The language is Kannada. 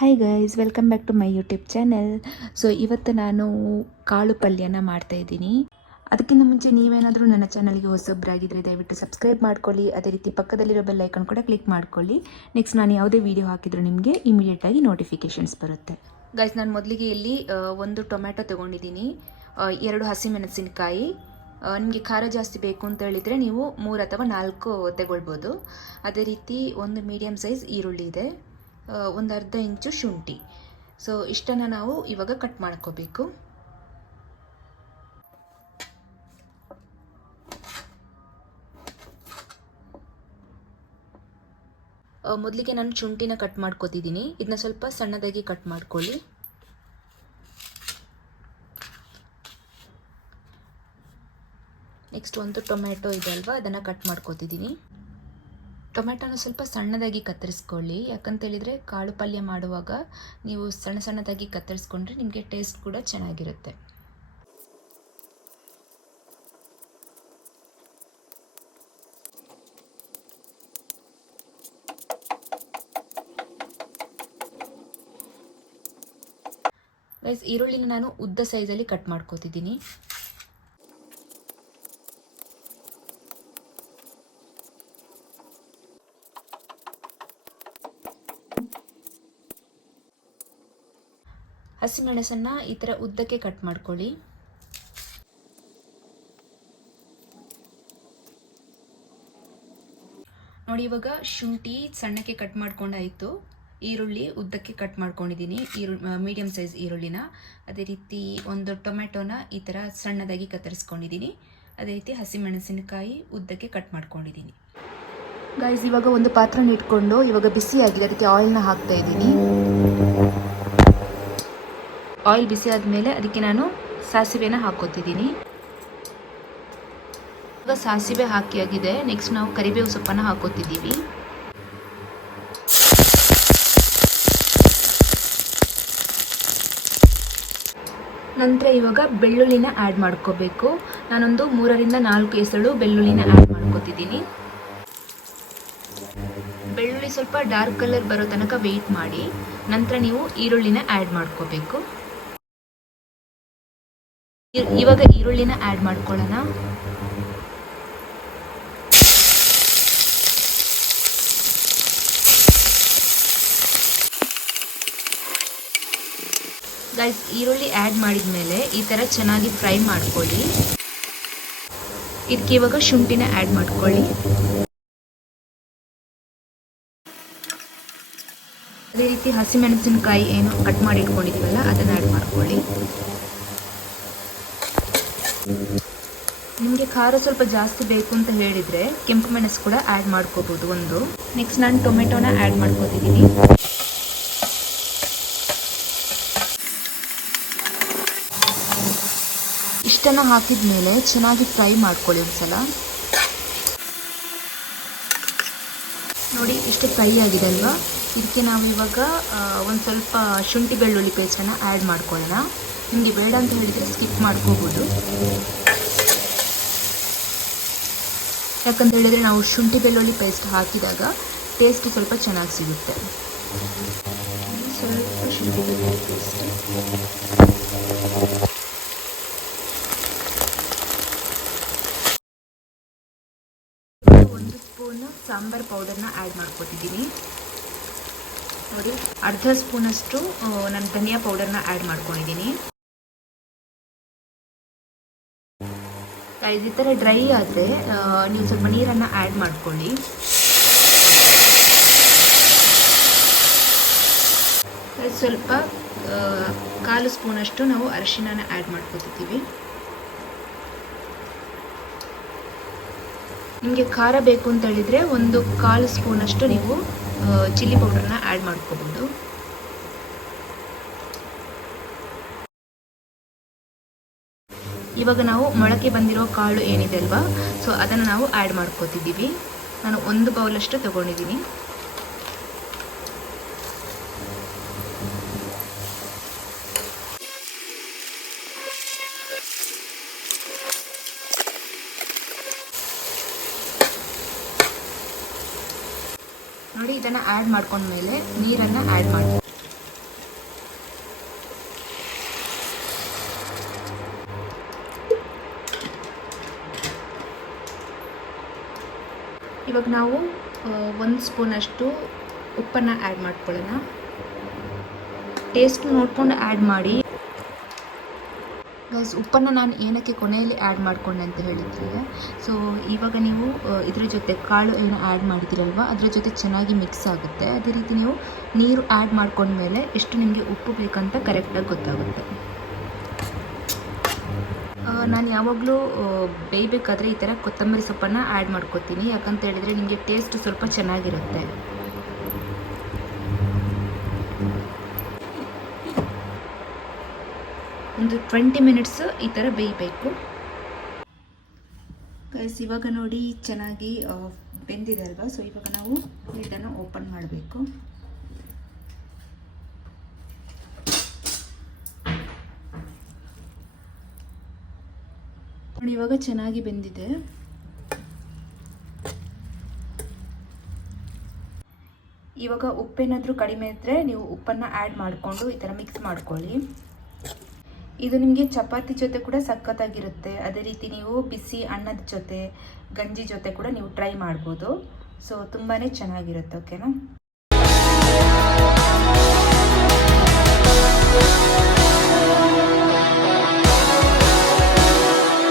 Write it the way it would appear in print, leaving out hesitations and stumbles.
Hi guys, welcome back to my YouTube channel. So ಇವತ್ತು ನಾನು ಕಾಳು ಪಲ್ಯನ ಮಾಡ್ತಾಯಿದ್ದೀನಿ. ಅದಕ್ಕಿಂತ ಮುಂಚೆ ನೀವೇನಾದರೂ ನನ್ನ ಚಾನಲ್ಗೆ ಹೊಸೊಬ್ಬರಾಗಿದ್ದರೆ ದಯವಿಟ್ಟು ಸಬ್ಸ್ಕ್ರೈಬ್ ಮಾಡ್ಕೊಳ್ಳಿ. ಅದೇ ರೀತಿ ಪಕ್ಕದಲ್ಲಿರೋ ಬೆಲ್ ಐಕನ್ ಕೂಡ ಕ್ಲಿಕ್ ಮಾಡ್ಕೊಳ್ಳಿ. ನೆಕ್ಸ್ಟ್ ನಾನು ಯಾವುದೇ ವೀಡಿಯೋ ಹಾಕಿದರೂ ನಿಮಗೆ ಇಮಿಡಿಯೇಟಾಗಿ ನೋಟಿಫಿಕೇಷನ್ಸ್ ಬರುತ್ತೆ. ಗೈಸ್, ನಾನು ಮೊದಲಿಗೆ ಇಲ್ಲಿ ಒಂದು ಟೊಮ್ಯಾಟೊ ತೊಗೊಂಡಿದ್ದೀನಿ, 2 ಹಸಿಮೆಣಸಿನಕಾಯಿ. ನಿಮಗೆ ಖಾರ ಜಾಸ್ತಿ ಬೇಕು ಅಂತ ಹೇಳಿದರೆ ನೀವು 3 ಅಥವಾ 4 ತಗೊಳ್ಬೋದು. ಅದೇ ರೀತಿ ಒಂದು ಮೀಡಿಯಮ್ ಸೈಜ್ ಈರುಳ್ಳಿ ಇದೆ, ಒಂದು ಅರ್ಧ ಇಂಚು ಶುಂಠಿ. ಸೊ ಇಷ್ಟನ್ನು ನಾವು ಇವಾಗ ಕಟ್ ಮಾಡ್ಕೋಬೇಕು. ಮೊದಲಿಗೆ ನಾನು ಶುಂಠಿನ ಕಟ್ ಮಾಡ್ಕೋತಿದ್ದೀನಿ. ಇದನ್ನ ಸ್ವಲ್ಪ ಸಣ್ಣದಾಗಿ ಕಟ್ ಮಾಡ್ಕೊಳ್ಳಿ. ನೆಕ್ಸ್ಟ್ ಒಂದು ಟೊಮೆಟೊ ಇದೆ ಅಲ್ವಾ, ಅದನ್ನು ಕಟ್ ಮಾಡ್ಕೋತಿದ್ದೀನಿ. ಟೊಮೆಟೊನ ಸ್ವಲ್ಪ ಸಣ್ಣದಾಗಿ ಕತ್ತರಿಸ್ಕೊಳ್ಳಿ, ಯಾಕಂತೇಳಿದರೆ ಕಾಳು ಪಲ್ಯ ಮಾಡುವಾಗ ನೀವು ಸಣ್ಣದಾಗಿ ಕತ್ತರಿಸ್ಕೊಂಡ್ರೆ ನಿಮಗೆ ಟೇಸ್ಟ್ ಕೂಡ ಚೆನ್ನಾಗಿರುತ್ತೆ. ಗೈಸ್, ಈರುಳ್ಳಿನ ನಾನು ಉದ್ದ ಸೈಜಲ್ಲಿ ಕಟ್ ಮಾಡ್ಕೋತಿದ್ದೀನಿ. ಹಸಿಮೆಣಸನ್ನು ಈ ಥರ ಉದ್ದಕ್ಕೆ ಕಟ್ ಮಾಡ್ಕೊಳ್ಳಿ. ನೋಡಿ, ಇವಾಗ ಶುಂಠಿ ಸಣ್ಣಕ್ಕೆ ಕಟ್ ಮಾಡ್ಕೊಂಡಾಯಿತು, ಈರುಳ್ಳಿ ಉದ್ದಕ್ಕೆ ಕಟ್ ಮಾಡ್ಕೊಂಡಿದ್ದೀನಿ, ಮೀಡಿಯಮ್ ಸೈಜ್ ಈರುಳ್ಳಿನ. ಅದೇ ರೀತಿ ಒಂದು ಟೊಮೆಟೊನ ಈ ಥರ ಸಣ್ಣದಾಗಿ ಕತ್ತರಿಸ್ಕೊಂಡಿದ್ದೀನಿ. ಅದೇ ರೀತಿ ಹಸಿಮೆಣಸಿನಕಾಯಿ ಉದ್ದಕ್ಕೆ ಕಟ್ ಮಾಡ್ಕೊಂಡಿದ್ದೀನಿ. ಗೈಸ್, ಇವಾಗ ಒಂದು ಪಾತ್ರನ ಇಟ್ಕೊಂಡು ಇವಾಗ ಬಿಸಿ ಆಗಿದೆ, ಅದಕ್ಕೆ ಆಯಿಲ್ನ ಹಾಕ್ತಾ ಇದ್ದೀನಿ. ಆಯಿಲ್ ಬಿಸಿ ಆದಮೇಲೆ ಅದಕ್ಕೆ ನಾನು ಸಾಸಿವೆನ ಹಾಕೋತಿದ್ದೀನಿ. ಇವಾಗ ಸಾಸಿವೆ ಹಾಕಿ ಆಗಿದೆ. ನೆಕ್ಸ್ಟ್ ನಾವು ಕರಿಬೇವು ಸೊಪ್ಪನ್ನು ಹಾಕೋತಿದ್ದೀವಿ. ನಂತರ ಇವಾಗ ಬೆಳ್ಳುಳ್ಳಿನ ಆ್ಯಡ್ ಮಾಡ್ಕೋಬೇಕು. ನಾನೊಂದು 3ರಿಂದ 4 ಎಸಳು ಬೆಳ್ಳುಳ್ಳಿನ ಆ್ಯಡ್ ಮಾಡ್ಕೋತಿದ್ದೀನಿ. ಬೆಳ್ಳುಳ್ಳಿ ಸ್ವಲ್ಪ ಡಾರ್ಕ್ ಕಲರ್ ಬರೋ ತನಕ ವೆಯ್ಟ್ ಮಾಡಿ. ನಂತರ ನೀವು ಈರುಳ್ಳಿನ ಆ್ಯಡ್ ಮಾಡ್ಕೋಬೇಕು. ಇವಾಗ ಈರುಳ್ಳಿನ ಆ್ಯಡ್ ಮಾಡ್ಕೊಳ್ಳೋಣ. ಗೈಸ್, ಈರುಳ್ಳಿ ಆ್ಯಡ್ ಮಾಡಿದ ಮೇಲೆ ಈ ಥರ ಚೆನ್ನಾಗಿ ಫ್ರೈ ಮಾಡ್ಕೊಳ್ಳಿ. ಇದಕ್ಕೆ ಇವಾಗ ಶುಂಠಿನ ಆ್ಯಡ್ ಮಾಡ್ಕೊಳ್ಳಿ. ಅದೇ ರೀತಿ ಹಸಿಮೆಣಸಿನಕಾಯಿ ಏನು ಕಟ್ ಮಾಡಿ ಇಟ್ಕೊಂಡಿದ್ದೀವಲ್ಲ ಅದನ್ನು ಆ್ಯಡ್ ಮಾಡ್ಕೊಳ್ಳಿ. ನಿಮಗೆ ಖಾರ ಸ್ವಲ್ಪ ಜಾಸ್ತಿ ಬೇಕು ಅಂತ ಹೇಳಿದರೆ ಕೆಂಪು ಮೆಣಸು ಕೂಡ ಆ್ಯಡ್ ಮಾಡ್ಕೋಬೋದು ಒಂದು. ನೆಕ್ಸ್ಟ್ ನಾನು ಟೊಮೆಟೊನ ಆ್ಯಡ್ ಮಾಡ್ಕೋತಿದ್ದೀನಿ. ಇಷ್ಟನ್ನು ಹಾಕಿದ ಮೇಲೆ ಚೆನ್ನಾಗಿ ಫ್ರೈ ಮಾಡ್ಕೊಳ್ಳಿ ಒಂದ್ಸಲ. ನೋಡಿ, ಇಷ್ಟು ಫ್ರೈ ಆಗಿದೆ ಅಲ್ವಾ. ಇದಕ್ಕೆ ನಾವು ಇವಾಗ ಒಂದು ಸ್ವಲ್ಪ ಶುಂಠಿ ಬೆಳ್ಳುಳ್ಳಿ ಪೇಸ್ಟನ್ನು ಆ್ಯಡ್ ಮಾಡ್ಕೊಳ್ಳೋಣ. ನಿಮಗೆ ಬೇಡ ಅಂತ ಹೇಳಿದರೆ ಸ್ಕಿಪ್ ಮಾಡ್ಕೋಬೋದು. ಯಾಕಂತ ಹೇಳಿದರೆ ನಾವು ಶುಂಠಿ ಬೆಳ್ಳುಳ್ಳಿ ಪೇಸ್ಟ್ ಹಾಕಿದಾಗ ಟೇಸ್ಟ್ ಸ್ವಲ್ಪ ಚೆನ್ನಾಗಿ ಸಿಗುತ್ತೆ. ಸ್ವಲ್ಪ ಶುಂಠಿ ಬೆಳ್ಳುಳ್ಳಿ ಪೇಸ್ಟ್, ಒಂದು ಸ್ಪೂನ್ ಸಾಂಬಾರ್ ಪೌಡರ್ನ ಆ್ಯಡ್ ಮಾಡ್ಕೊತಿದ್ದೀನಿ. ನೋಡಿ, ಅರ್ಧ ಸ್ಪೂನಷ್ಟು ನಾನು ಧನಿಯಾ ಪೌಡರ್ನ ಆ್ಯಡ್ ಮಾಡ್ಕೊಂಡಿದ್ದೀನಿ. ಈ ಥರ ಡ್ರೈ ಆದರೆ ನೀವು ಸ್ವಲ್ಪ ನೀರನ್ನು ಆ್ಯಡ್ ಮಾಡ್ಕೊಳ್ಳಿ. ಸ್ವಲ್ಪ 1/4 ಸ್ಪೂನಷ್ಟು ನಾವು ಅರಿಶಿಣನ ಆ್ಯಡ್ ಮಾಡ್ಕೊತಿದ್ದೀವಿ. ನಿಮಗೆ ಖಾರ ಬೇಕು ಅಂತ ಹೇಳಿದರೆ ಒಂದು 1/4 ಸ್ಪೂನಷ್ಟು ನೀವು ಚಿಲ್ಲಿ ಪೌಡರ್ನ ಆ್ಯಡ್ ಮಾಡ್ಕೋಬೋದು. ಇವಾಗ ನಾವು ಮೊಳಕೆ ಬಂದಿರೋ ಕಾಳು ಏನಿದೆ ಅಲ್ವಾ, ಸೊ ಅದನ್ನು ನಾವು ಆ್ಯಡ್ ಮಾಡ್ಕೋತಿದ್ದೀವಿ. ನಾನು 1 ಬೌಲಷ್ಟು ತಗೊಂಡಿದ್ದೀನಿ. ನೋಡಿ, ಇದನ್ನು ಆ್ಯಡ್ ಮಾಡ್ಕೊಂಡ್ಮೇಲೆ ನೀರನ್ನು ಆ್ಯಡ್ ಮಾಡಿ. ಇವಾಗ ನಾವು 1 ಸ್ಪೂನಷ್ಟು ಉಪ್ಪನ್ನು ಆ್ಯಡ್ ಮಾಡ್ಕೊಳ್ಳೋಣ. ಟೇಸ್ಟ್ ನೋಡ್ಕೊಂಡು ಆ್ಯಡ್ ಮಾಡಿ ಗೈಸ್. ಉಪ್ಪನ್ನು ನಾನು ಏನಕ್ಕೆ ಕೊನೆಯಲ್ಲಿ ಆ್ಯಡ್ ಮಾಡಿಕೊಂಡೆ ಅಂತ ಹೇಳಿದರೆ, ಸೊ ಇವಾಗ ನೀವು ಇದ್ರ ಜೊತೆ ಕಾಳು ಏನು ಆ್ಯಡ್ ಮಾಡಿದ್ದೀರಲ್ವ ಅದ್ರ ಜೊತೆ ಚೆನ್ನಾಗಿ ಮಿಕ್ಸ್ ಆಗುತ್ತೆ. ಅದೇ ರೀತಿ ನೀವು ನೀರು ಆ್ಯಡ್ ಮಾಡ್ಕೊಂಡ್ಮೇಲೆ ಎಷ್ಟು ನಿಮಗೆ ಉಪ್ಪು ಬೇಕಂತ ಕರೆಕ್ಟಾಗಿ ಗೊತ್ತಾಗುತ್ತೆ. ನಾನು ಯಾವಾಗಲೂ ಬೇಯಬೇಕಾದ್ರೆ ಈ ಥರ ಕೊತ್ತಂಬರಿ ಸೊಪ್ಪನ್ನು ಆ್ಯಡ್ ಮಾಡ್ಕೊತೀನಿ, ಯಾಕಂತ ಹೇಳಿದರೆ ನಿಮಗೆ ಟೇಸ್ಟ್ ಸ್ವಲ್ಪ ಚೆನ್ನಾಗಿರುತ್ತೆ. ಒಂದು 20 ಮಿನಿಟ್ಸ್ ಈ ಥರ ಬೇಯಬೇಕು ಗೈಸ್. ಇವಾಗ ನೋಡಿ ಚೆನ್ನಾಗಿ ಬೆಂದಿದೆ ಅಲ್ವಾ. ಸೊ ಇವಾಗ ನಾವು ಇದನ್ನು ಓಪನ್ ಮಾಡಬೇಕು. ನೋಡಿ ಇವಾಗ ಚೆನ್ನಾಗಿ ಬೆಂದಿದೆ. ಇವಾಗ ಉಪ್ಪೇನಾದರೂ ಕಡಿಮೆ ಇದ್ದರೆ ನೀವು ಉಪ್ಪನ್ನು ಆ್ಯಡ್ ಮಾಡಿಕೊಂಡು ಈ ಥರ ಮಿಕ್ಸ್ ಮಾಡ್ಕೊಳ್ಳಿ. ಇದು ನಿಮಗೆ ಚಪಾತಿ ಜೊತೆ ಕೂಡ ಸಖತ್ತಾಗಿರುತ್ತೆ. ಅದೇ ರೀತಿ ನೀವು ಬಿಸಿ ಅನ್ನದ ಜೊತೆ, ಗಂಜಿ ಜೊತೆ ಕೂಡ ನೀವು ಟ್ರೈ ಮಾಡ್ಬೋದು. ಸೊ ತುಂಬಾ ಚೆನ್ನಾಗಿರುತ್ತೆ. ಓಕೆನಾ?